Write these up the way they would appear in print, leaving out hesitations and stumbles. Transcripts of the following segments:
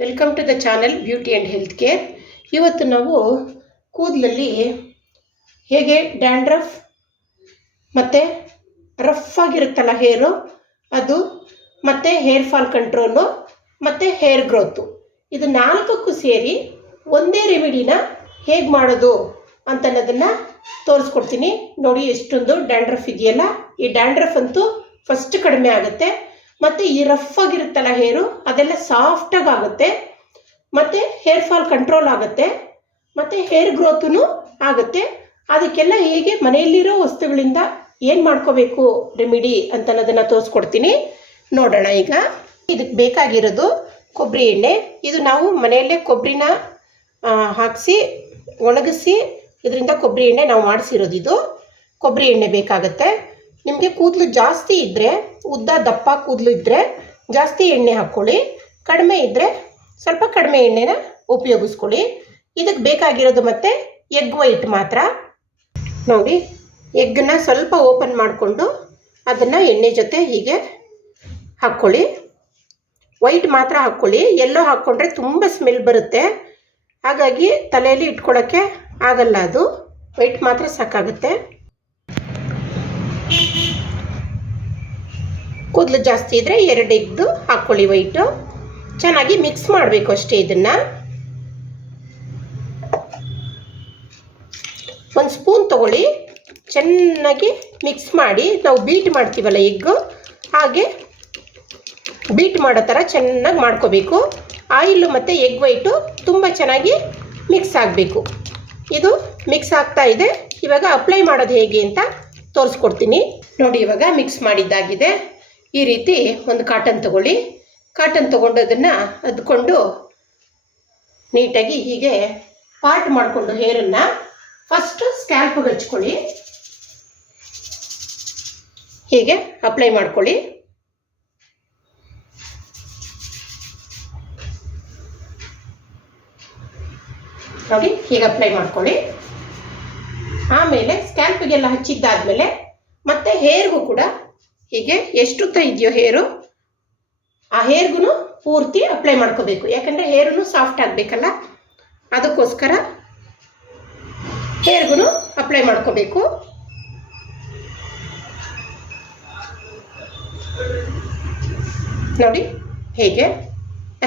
Welcome to the channel beauty and health care. ಇವತ್ತು ನಾವು ಕೂದಲಲ್ಲಿ ಹೇಗೆ ಡ್ಯಾಂಡ್ರಫ್ ಮತ್ತು ರಫ್ ಆಗಿರುತ್ತಲ್ಲ ಹೇರು ಅದು, ಮತ್ತು ಹೇರ್ ಫಾಲ್ ಕಂಟ್ರೋಲು ಮತ್ತು ಹೇರ್ ಗ್ರೋತು, ಇದು ನಾಲ್ಕಕ್ಕೂ ಸೇರಿ ಒಂದೇ ರೆಮಿಡಿನ ಹೇಗೆ ಮಾಡೋದು ಅಂತನ್ನೋದನ್ನು ತೋರಿಸ್ಕೊಡ್ತೀನಿ. ನೋಡಿ ಎಷ್ಟೊಂದು ಡ್ಯಾಂಡ್ರಫ್ ಇದೆಯಲ್ಲ, ಈ ಡ್ಯಾಂಡ್ರಫ್ ಅಂತೂ ಫಸ್ಟ್ ಕಡಿಮೆ ಆಗುತ್ತೆ. ಮತ್ತು ಈ ರಫ್ ಆಗಿರುತ್ತಲ್ಲ ಹೇರು ಅದೆಲ್ಲ ಸಾಫ್ಟಾಗಿ ಆಗುತ್ತೆ, ಮತ್ತು ಹೇರ್ ಫಾಲ್ ಕಂಟ್ರೋಲ್ ಆಗುತ್ತೆ, ಮತ್ತು ಹೇರ್ ಗ್ರೋತೂ ಆಗುತ್ತೆ. ಅದಕ್ಕೆಲ್ಲ ಹೇಗೆ ಮನೆಯಲ್ಲಿರೋ ವಸ್ತುಗಳಿಂದ ಏನು ಮಾಡ್ಕೋಬೇಕು ರೆಮಿಡಿ ಅಂತ ಅನ್ನೋದನ್ನು ತೋರಿಸ್ಕೊಡ್ತೀನಿ. ನೋಡೋಣ. ಈಗ ಇದಕ್ಕೆ ಬೇಕಾಗಿರೋದು ಕೊಬ್ಬರಿ ಎಣ್ಣೆ. ಇದು ನಾವು ಮನೆಯಲ್ಲೇ ಕೊಬ್ಬರಿನ ಹಾಕಿಸಿ ಒಣಗಿಸಿ ಇದರಿಂದ ಕೊಬ್ಬರಿ ಎಣ್ಣೆ ನಾವು ಮಾಡಿಸಿರೋದು. ಇದು ಕೊಬ್ಬರಿ ಎಣ್ಣೆ ಬೇಕಾಗುತ್ತೆ. ನಿಮಗೆ ಕೂದಲು ಜಾಸ್ತಿ ಇದ್ದರೆ, ಉದ್ದ ದಪ್ಪ ಕೂದಲು ಇದ್ದರೆ ಜಾಸ್ತಿ ಎಣ್ಣೆ ಹಾಕ್ಕೊಳ್ಳಿ, ಕಡಿಮೆ ಇದ್ದರೆ ಸ್ವಲ್ಪ ಕಡಿಮೆ ಎಣ್ಣೆನ ಉಪಯೋಗಿಸ್ಕೊಳ್ಳಿ. ಇದಕ್ಕೆ ಬೇಕಾಗಿರೋದು ಮತ್ತು ಎಗ್ ವೈಟ್ ಮಾತ್ರ. ನೋಡಿ, ಎಗ್ಗನ್ನ ಸ್ವಲ್ಪ ಓಪನ್ ಮಾಡಿಕೊಂಡು ಅದನ್ನು ಎಣ್ಣೆ ಜೊತೆ ಹೀಗೆ ಹಾಕ್ಕೊಳ್ಳಿ. ವೈಟ್ ಮಾತ್ರ ಹಾಕ್ಕೊಳ್ಳಿ, ಎಲ್ಲೋ ಹಾಕ್ಕೊಂಡ್ರೆ ತುಂಬ ಸ್ಮೆಲ್ ಬರುತ್ತೆ, ಹಾಗಾಗಿ ತಲೆಯಲ್ಲಿ ಇಟ್ಕೊಳ್ಳೋಕ್ಕೆ ಆಗಲ್ಲ. ಅದು ವೈಟ್ ಮಾತ್ರ ಸಾಕಾಗುತ್ತೆ. ಕೂದಲು ಜಾಸ್ತಿ ಇದ್ದರೆ 2 ಎಗ್ದು ಹಾಕ್ಕೊಳ್ಳಿ ವೈಟು. ಚೆನ್ನಾಗಿ ಮಿಕ್ಸ್ ಮಾಡಬೇಕು ಅಷ್ಟೇ. ಇದನ್ನು 1 ಸ್ಪೂನ್ ತೊಗೊಳ್ಳಿ, ಚೆನ್ನಾಗಿ ಮಿಕ್ಸ್ ಮಾಡಿ. ನಾವು ಬೀಟ್ ಮಾಡ್ತೀವಲ್ಲ ಎಗ್ಗು, ಹಾಗೆ ಬೀಟ್ ಮಾಡೋ ಥರ ಚೆನ್ನಾಗಿ ಮಾಡ್ಕೋಬೇಕು. ಆಯಿಲು ಮತ್ತು ಎಗ್ ವೈಟು ತುಂಬ ಚೆನ್ನಾಗಿ ಮಿಕ್ಸ್ ಆಗಬೇಕು. ಇದು ಮಿಕ್ಸ್ ಆಗ್ತಾ ಇದೆ. ಇವಾಗ ಅಪ್ಲೈ ಮಾಡೋದು ಹೇಗೆ ಅಂತ ತೋರಿಸ್ಕೊಡ್ತೀನಿ. ನೋಡಿ, ಇವಾಗ ಮಿಕ್ಸ್ ಮಾಡಿದ್ದಾಗಿದೆ. ಈ ರೀತಿ ಒಂದು ಕಾಟನ್ ತೊಗೊಳ್ಳಿ. ಕಾಟನ್ ತೊಗೊಂಡು ಅದನ್ನು ಅದ್ಕೊಂಡು ನೀಟಾಗಿ ಹೀಗೆ ಪಾರ್ಟ್ ಮಾಡಿಕೊಂಡು ಹೇರನ್ನು ಫಸ್ಟು ಸ್ಕ್ಯಾಲ್ಪ್ಗೆ ಹಚ್ಕೊಳ್ಳಿ. ಹೀಗೆ ಅಪ್ಲೈ ಮಾಡ್ಕೊಳ್ಳಿ. ನೋಡಿ, ಹೀಗೆ ಅಪ್ಲೈ ಮಾಡ್ಕೊಳ್ಳಿ. ಆಮೇಲೆ ಸ್ಕ್ಯಾಲ್ಪಿಗೆಲ್ಲ ಹಚ್ಚಿದ್ದಾದಮೇಲೆ ಮತ್ತೆ ಹೇರ್ಗೂ ಕೂಡ ಹೀಗೆ ಎಷ್ಟು ಉದ್ದ ಇದೆಯೋ ಹೇರು, ಆ ಹೇರ್ಗೂ ಪೂರ್ತಿ ಅಪ್ಲೈ ಮಾಡ್ಕೋಬೇಕು. ಯಾಕಂದರೆ ಹೇರೂ ಸಾಫ್ಟ್ ಆಗಬೇಕಲ್ಲ, ಅದಕ್ಕೋಸ್ಕರ ಹೇರ್ಗೂ ಅಪ್ಲೈ ಮಾಡ್ಕೋಬೇಕು. ನೋಡಿ, ಹೇಗೆ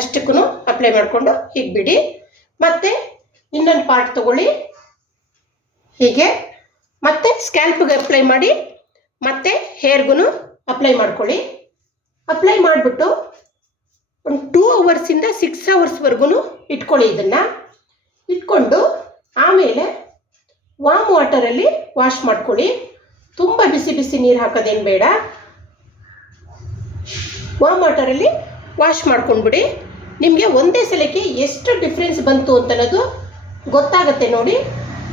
ಅಷ್ಟಕ್ಕೂ ಅಪ್ಲೈ ಮಾಡಿಕೊಂಡು ಹೀಗೆ ಬಿಡಿ. ಮತ್ತು ಇನ್ನೊಂದು ಪಾರ್ಟ್ ತೊಗೊಳ್ಳಿ, ಹೀಗೆ ಮತ್ತೆ ಸ್ಕ್ಯಾಲ್ಪ್ಗೆ ಅಪ್ಲೈ ಮಾಡಿ, ಮತ್ತು ಹೇರ್ಗೂ ಅಪ್ಲೈ ಮಾಡ್ಕೊಳ್ಳಿ. ಅಪ್ಲೈ ಮಾಡಿಬಿಟ್ಟು ಒಂದು 2 ಅವರ್ಸಿಂದ 6 ಅವರ್ಸ್ವರೆಗೂ ಇಟ್ಕೊಳ್ಳಿ. ಇದನ್ನು ಇಟ್ಕೊಂಡು ಆಮೇಲೆ ವಾಮ್ ವಾಟರಲ್ಲಿ ವಾಶ್ ಮಾಡ್ಕೊಳ್ಳಿ. ತುಂಬ ಬಿಸಿ ಬಿಸಿ ನೀರು ಹಾಕೋದೇನು ಬೇಡ, ವಾಮ್ ವಾಟರಲ್ಲಿ ವಾಶ್ ಮಾಡ್ಕೊಂಡ್ಬಿಡಿ. ನಿಮಗೆ ಒಂದೇ ಸಲಕ್ಕೆ ಎಷ್ಟು ಡಿಫ್ರೆನ್ಸ್ ಬಂತು ಅಂತನ್ನೋದು ಗೊತ್ತಾಗುತ್ತೆ. ನೋಡಿ,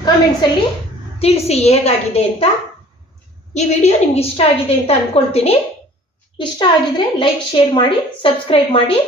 ಕಾಮೆಂಟ್ಸಲ್ಲಿ ತಿಳಿಸಿ ಹೇಗಾಗಿದೆ ಅಂತ. ಈ ವಿಡಿಯೋ ನಿಮ್ಗೆ ಇಷ್ಟ ಆಗಿದೆ ಅಂತ ಅಂದ್ಕೊಳ್ತೀನಿ. ಇಷ್ಟ ಆಗಿದರೆ ಲೈಕ್, ಶೇರ್ ಮಾಡಿ, ಸಬ್ಸ್ಕ್ರೈಬ್ ಮಾಡಿ.